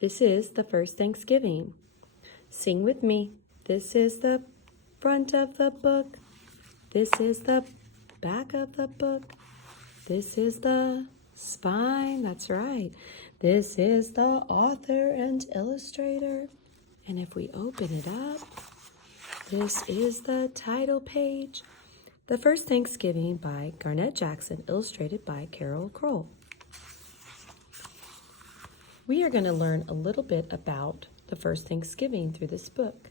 This is the first Thanksgiving. Sing with me. This is the front of the book. This is the back of the book. This is the spine. That's right. This is the author and illustrator. And if we open it up, this is the title page. The First Thanksgiving by Garnett Jackson, illustrated by Carol Kroll. We are going to learn a little bit about the first Thanksgiving through this book.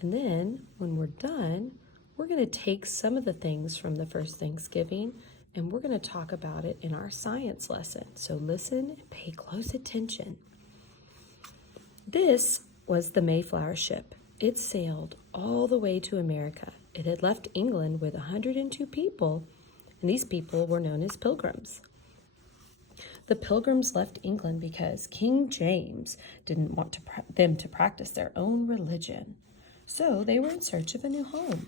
And then when we're done, we're going to take some of the things from the first Thanksgiving and we're going to talk about it in our science lesson. So listen and pay close attention. This was the Mayflower ship. It sailed all the way to America. It had left England with 102 people, and these people were known as pilgrims. The pilgrims left England because King James didn't want them to practice their own religion. So they were in search of a new home.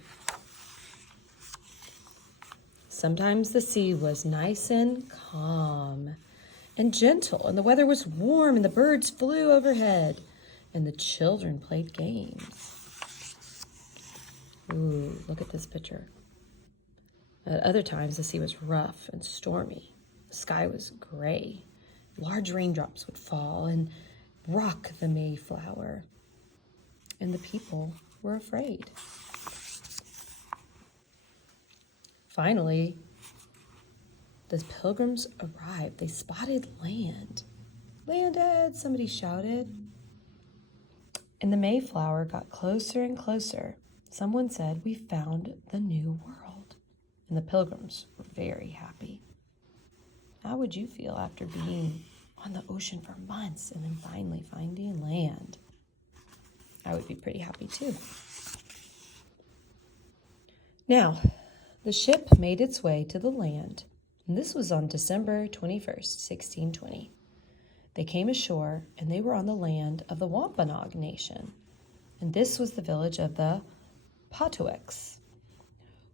Sometimes the sea was nice and calm and gentle, and the weather was warm, and the birds flew overhead, and the children played games. Ooh, look at this picture. At other times, the sea was rough and stormy. The sky was gray. Large raindrops would fall and rock the Mayflower, and the people were afraid. Finally, the pilgrims arrived. They spotted land. "Land ahead," somebody shouted. And the Mayflower got closer and closer. Someone said, "We found the new world." And the pilgrims were very happy. How would you feel after being on the ocean for months and then finally finding land? I would be pretty happy too. Now, the ship made its way to the land, and this was on December 21st, 1620. They came ashore, and they were on the land of the Wampanoag Nation, and this was the village of the Potawatomi.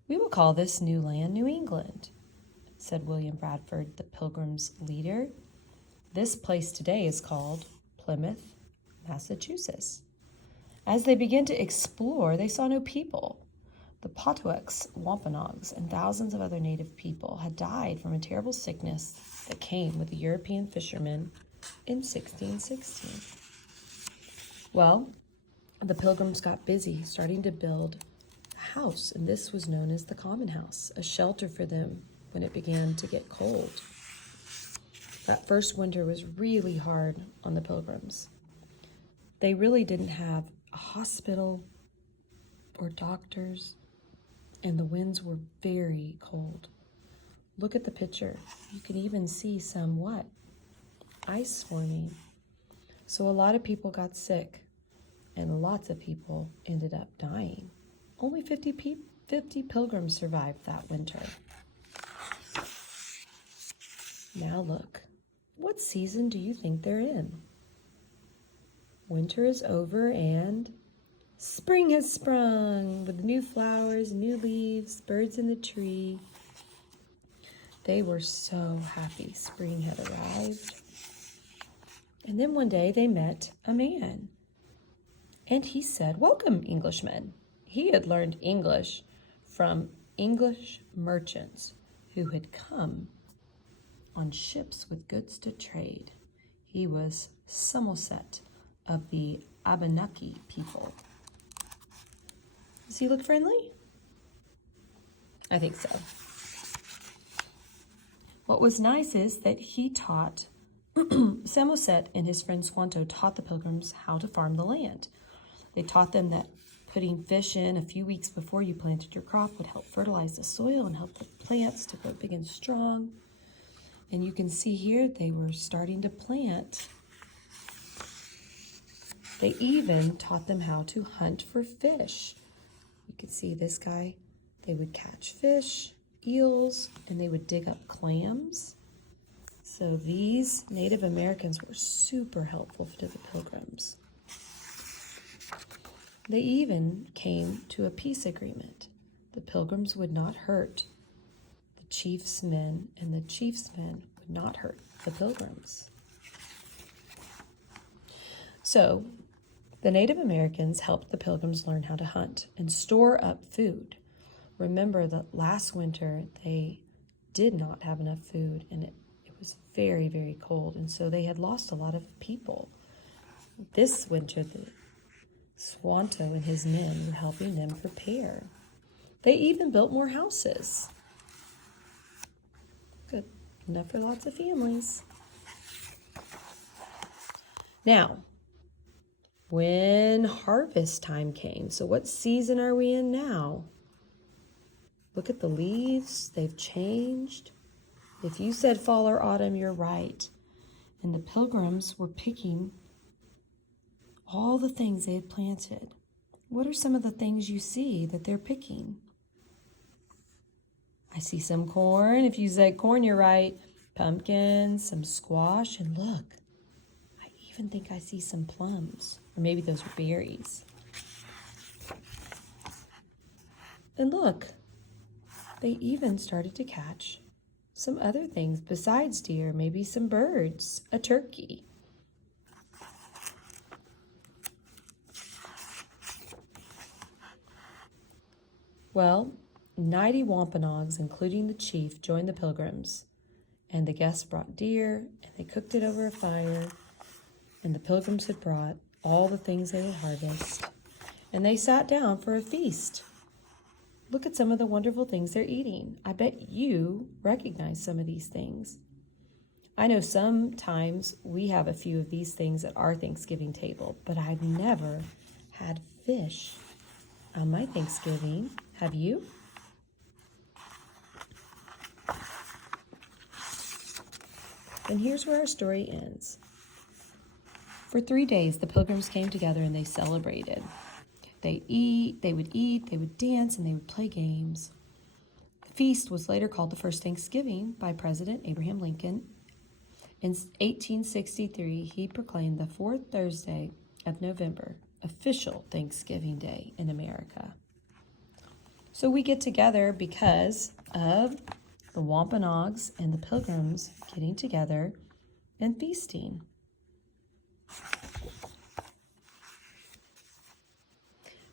"We will call this new land New England," said William Bradford, the Pilgrims' leader. "This place today is called Plymouth, Massachusetts." As they began to explore, they saw no people. The Potawatomi, Wampanoags, and thousands of other native people had died from a terrible sickness that came with the European fishermen in 1616. Well, the Pilgrims got busy starting to build a house, and this was known as the Common House, a shelter for them when it began to get cold. That first winter was really hard on the Pilgrims. They really didn't have a hospital or doctors, and the winds were very cold. Look at the picture. You can even see some ice forming. So a lot of people got sick, and lots of people ended up dying. Only 50 pilgrims survived that winter. Now look, what season do you think they're in? Winter is over and spring has sprung with new flowers, new leaves, birds in the tree. They were so happy spring had arrived. And then one day they met a man. And he said, "Welcome, Englishmen." He had learned English from English merchants who had come on ships with goods to trade. He was Samoset of the Abenaki people. Does he look friendly? I think so. What was nice is that he taught, Samoset and his friend Squanto taught the Pilgrims how to farm the land. They taught them that putting fish in a few weeks before you planted your crop would help fertilize the soil and help the plants to grow big and strong. And you can see here they were starting to plant. They even taught them how to hunt for fish. You can see this guy. They would catch fish, eels, and they would dig up clams. So these Native Americans were super helpful to the Pilgrims. They even came to a peace agreement. The Pilgrims would not hurt the chief's men, and the chief's men would not hurt the Pilgrims. So, the Native Americans helped the Pilgrims learn how to hunt and store up food. Remember that last winter they did not have enough food, and it was very, very cold, and so they had lost a lot of people. This winter, the Squanto and his men were helping them prepare. They even built more houses. Good. Enough for lots of families. Now, when harvest time came, so what season are we in now? Look at the leaves, they've changed. If you said fall or autumn, you're right. And the Pilgrims were picking all the things they had planted. What are some of the things you see that they're picking? I see some corn. If you said corn, you're right. Pumpkins, some squash, and look, I even think I see some plums. Or maybe those are berries. And look, they even started to catch some other things besides deer, maybe some birds, a turkey. Well, 90 Wampanoags, including the chief, joined the Pilgrims, and the guests brought deer, and they cooked it over a fire, and the Pilgrims had brought all the things they would harvest, and they sat down for a feast. Look at some of the wonderful things they're eating. I bet you recognize some of these things. I know sometimes we have a few of these things at our Thanksgiving table, but I've never had fish on my Thanksgiving. Have you? And here's where our story ends. For 3 days, the Pilgrims came together and they celebrated. They would eat, they would dance, and they would play games. The feast was later called the first Thanksgiving by President Abraham Lincoln. In 1863, he proclaimed the fourth Thursday of November official Thanksgiving Day in America. So we get together because of the Wampanoags and the Pilgrims getting together and feasting.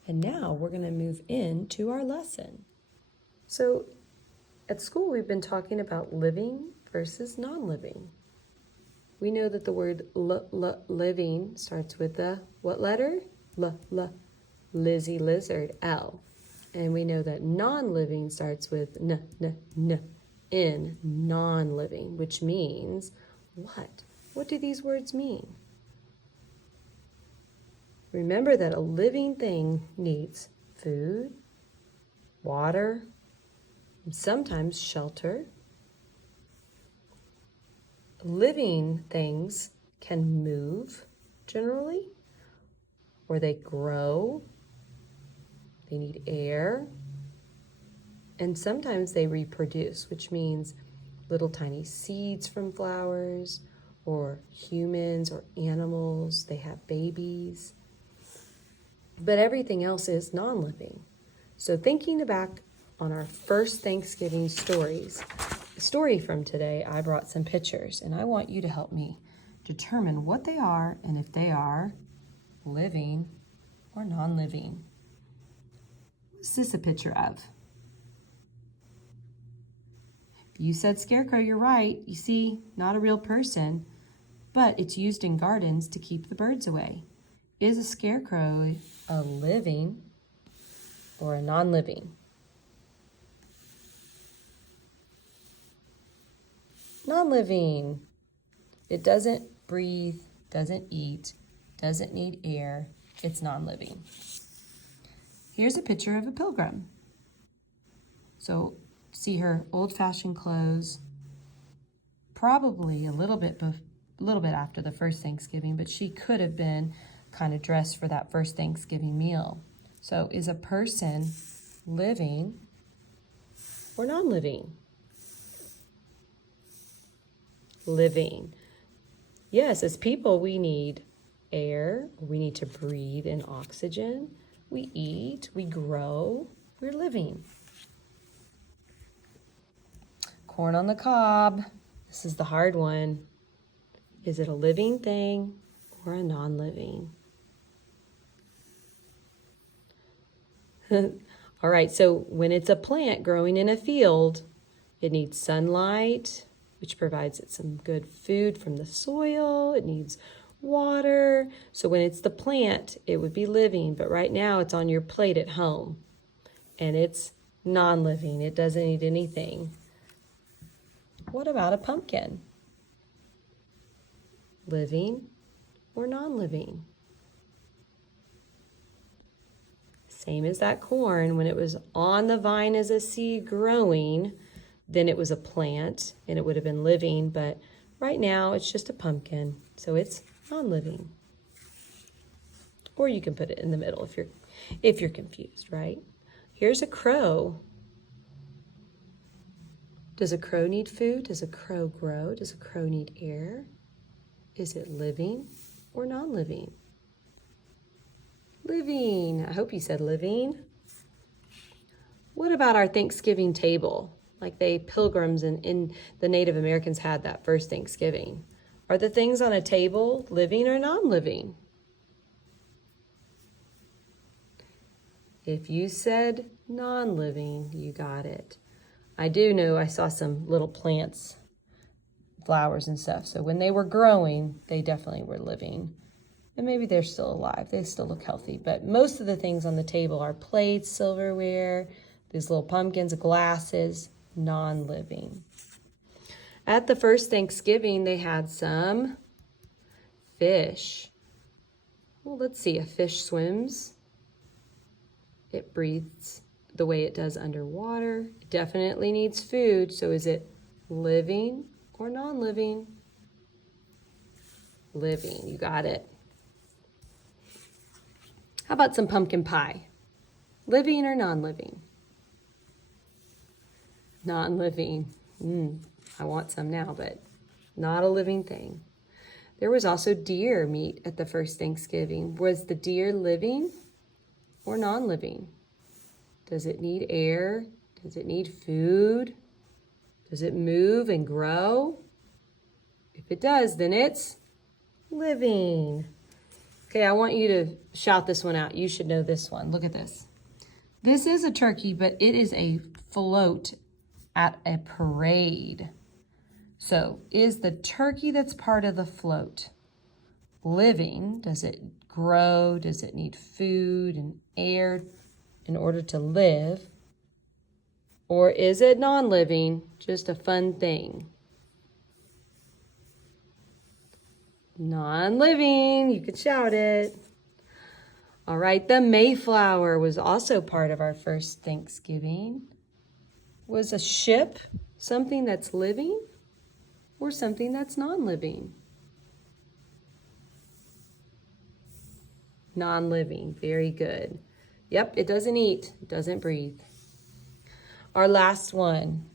And now we're going to move into our lesson. So at school, we've been talking about living versus non-living. We know that the word living starts with the what letter? Lizzie, lizard, L. And we know that non-living starts with in, non-living, which means what? What do these words mean? Remember that a living thing needs food, water, and sometimes shelter. Living things can move generally, or they grow. They need air, and sometimes they reproduce, which means little tiny seeds from flowers, or humans or animals, they have babies. But everything else is non-living. So thinking back on our first Thanksgiving stories, the story from today, I brought some pictures, and I want you to help me determine what they are and if they are living or non-living. What's this a picture of? You said scarecrow, you're right. You see, not a real person, but it's used in gardens to keep the birds away. Is a scarecrow a living or a non-living? Non-living. It doesn't breathe, doesn't eat, doesn't need air. It's non-living. Here's a picture of a pilgrim. So see her old-fashioned clothes, probably a little bit after the first Thanksgiving, but she could have been kind of dressed for that first Thanksgiving meal. So is a person living or non-living? Living. Yes, as people, we need air. We need to breathe in oxygen. We eat, we grow, we're living. Corn on the cob. This is the hard one. Is it a living thing or a non-living? All right, so when it's a plant growing in a field, it needs sunlight, which provides it some good food from the soil. It needs water. So when it's the plant, it would be living, but right now it's on your plate at home and it's non-living. It doesn't need anything. What about a pumpkin? Living or non-living? Same as that corn, when it was on the vine as a seed growing, then it was a plant and it would have been living, but right now it's just a pumpkin, so it's non-living. Or you can put it in the middle if you're confused, right? Here's a crow. Does a crow need food? Does a crow grow? Does a crow need air? Is it living or non-living? Living. I hope you said living. What about our Thanksgiving table? Like pilgrims and the Native Americans had that first Thanksgiving. Are the things on a table living or non-living? If you said non-living, you got it. I do know I saw some little plants, flowers and stuff. So when they were growing, they definitely were living. And maybe they're still alive. They still look healthy. But most of the things on the table are plates, silverware, these little pumpkins, glasses, non-living. At the first Thanksgiving, they had some fish. Well, let's see. A fish swims. It breathes the way it does underwater. It definitely needs food. So is it living or non-living? Living. You got it. How about some pumpkin pie? Living or non-living? Non-living. I want some now, but not a living thing. There was also deer meat at the first Thanksgiving. Was the deer living or non-living? Does it need air? Does it need food? Does it move and grow? If it does, then it's living. Okay, I want you to shout this one out. You should know this one. Look at this. This is a turkey, but it is a float at a parade. So is the turkey that's part of the float living? Does it grow? Does it need food and air in order to live? Or is it non-living, just a fun thing? Non-living, you could shout it. All right, the Mayflower was also part of our first Thanksgiving. Was a ship something that's living or something that's non-living? Non-living, very good. Yep, it doesn't eat, it doesn't breathe. Our last one.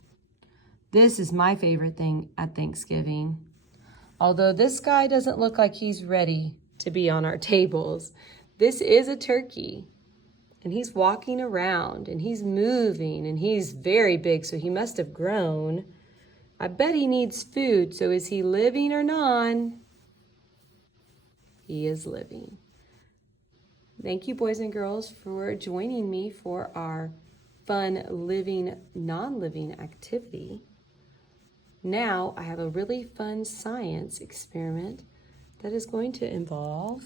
This is my favorite thing at Thanksgiving. Although this guy doesn't look like he's ready to be on our tables, this is a turkey. And he's walking around and he's moving and he's very big, so he must have grown. I bet he needs food, so is he living or non? He is living. Thank you, boys and girls, for joining me for our fun living, non-living activity. Now I have a really fun science experiment that is going to involve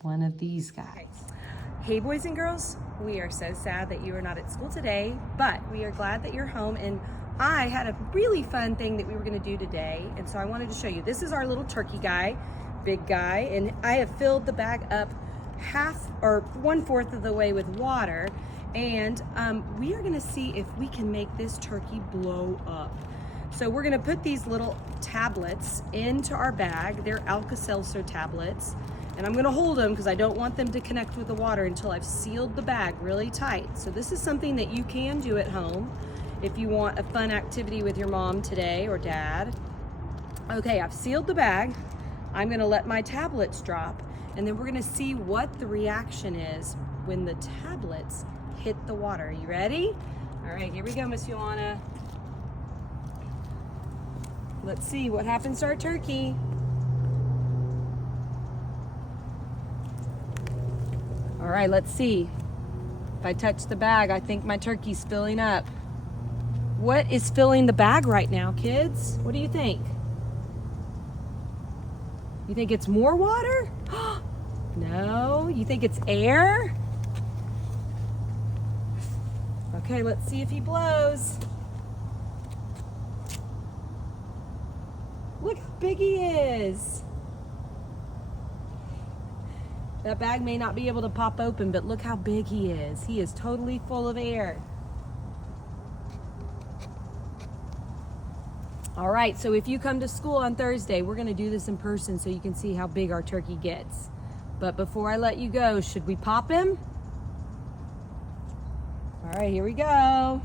one of these guys. Hey boys and girls, we are so sad that you are not at school today, but we are glad that you're home, and I had a really fun thing that we were going to do today, and so I wanted to show you. This is our little turkey guy, big guy, and I have filled the bag up half or 1/4 of the way with water, and we are going to see if we can make this turkey blow up. So we're going to put these little tablets into our bag. They're Alka-Seltzer tablets. And I'm going to hold them because I don't want them to connect with the water until I've sealed the bag really tight. So this is something that you can do at home if you want a fun activity with your mom today or dad. Okay, I've sealed the bag. I'm going to let my tablets drop, and then we're going to see what the reaction is when the tablets hit the water. Are you ready? All right, here we go, Miss Ioana. Let's see what happens to our turkey. right, let's see. If I touch the bag, I think my turkey's filling up. What is filling the bag right now, kids? What do you think? You think it's more water? No, you think it's air? Okay, let's see if he blows. Look how big he is. That bag may not be able to pop open, but look how big he is. He is totally full of air. All right, so if you come to school on Thursday, we're gonna do this in person so you can see how big our turkey gets. But before I let you go, should we pop him? All right, here we go.